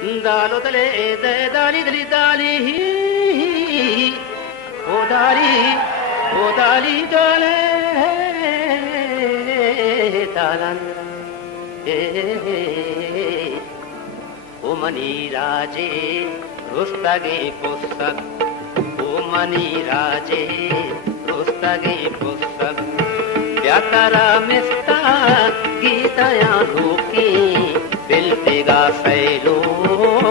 दालो तले दे दाली दली दाली ओ दाली डाले दालन ओ मनी राजे रुस्तगे पुस्तक ओ मनी राजे रुस्तगे पुस्तक व्याकरा मिस्ता गीतया धोके बिलतेगा सैलो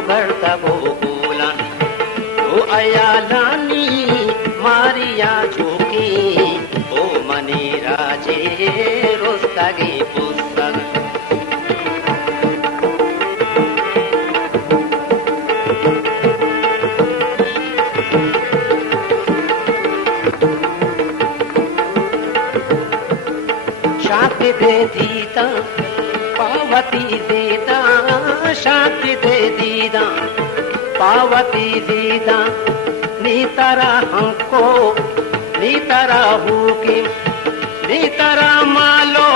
भरता गोकुलन ओ अयालानी मारिया झोके ओ मनी राजे रुस्तगे पुस्तक शांति दे दीदा पावती दीदा शांति दे दीदा पावती दीदा नीतरा हमको नीतरा हुकी नीतरा मालो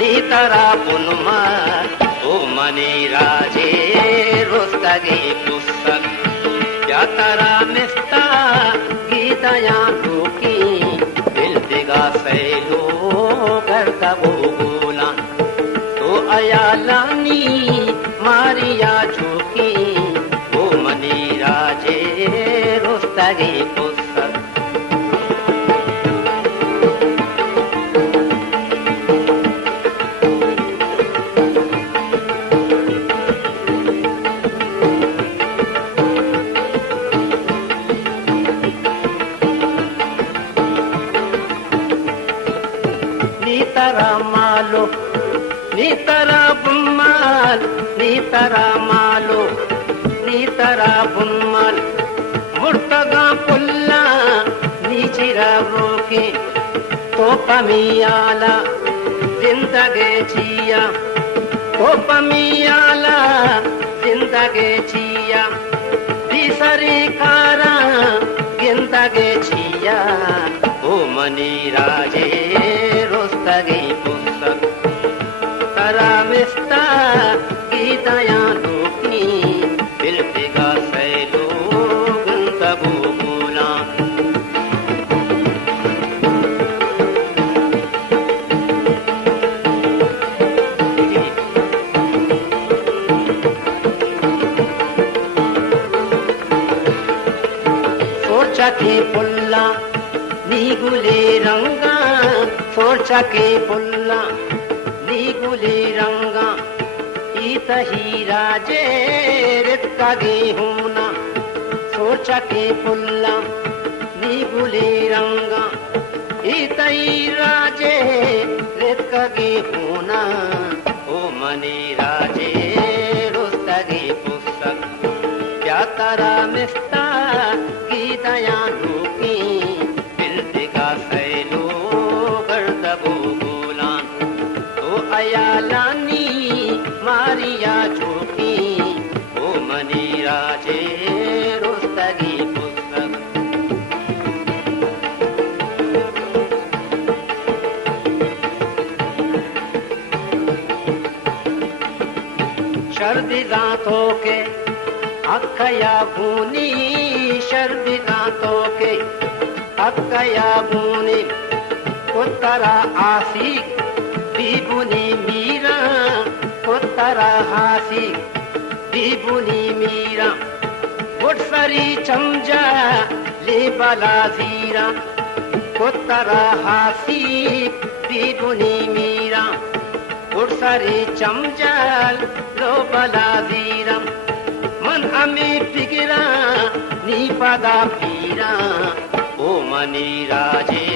नीतरा पुनमार ओ मनी राजे रुस्तगे पुस्तक क्या तरा मिस्ता गीतया धोकी बिलतेगा सैलो करता गोकुला तो अयालानी मारिया झोकी ओ मनी राजे रुस्तगे पुस्तक नीतरा मालो नीतरा बुम्माल नीतरा मालो नीतरा बुम्माल मुर्तगा पुल्ला नीचिरा रोके तो पमियाला जिंदगे जिया तो पमियाला जिंदगे जिया तीसरी कारा जिंदगे जिया ओ मनी राजे रुस्तगे पुस्तक तरा मिस्ता गीतया धोकी बिलतेगा सैलो गंता गोकुला सोचा के पुल्ला नीगुले रंगा सोचा के पुल्ला नीगुले रंगा इतही राजे रित्कगे होना सोचा के पुल्ला नीगुले रंगा इतही राजे रित्कगे होना ओ मनी राजे रुस्तगे पुस्तक क्या तरा मिस्ता गीतया धोकी बिलतेगा सैलो करता गोकुला तो अयालानी मारिया झोकी ओ मनी राजे रुस्तगे पुस्तक शर्दी दांतों के अखया भूनी शर्दी दांतों के अखया भूनी उत्तरा आसी बीबुनी मीरा उत्तरा हासी बीबुनी मीरा गुटसरी चमजा ले बला जीरा उत्तरा हासी बीबुनी मीरा गुटसरी चमजाल लो बला जीरा मन हमें फिगिरा नी पदा पीरा ओ मनी राजे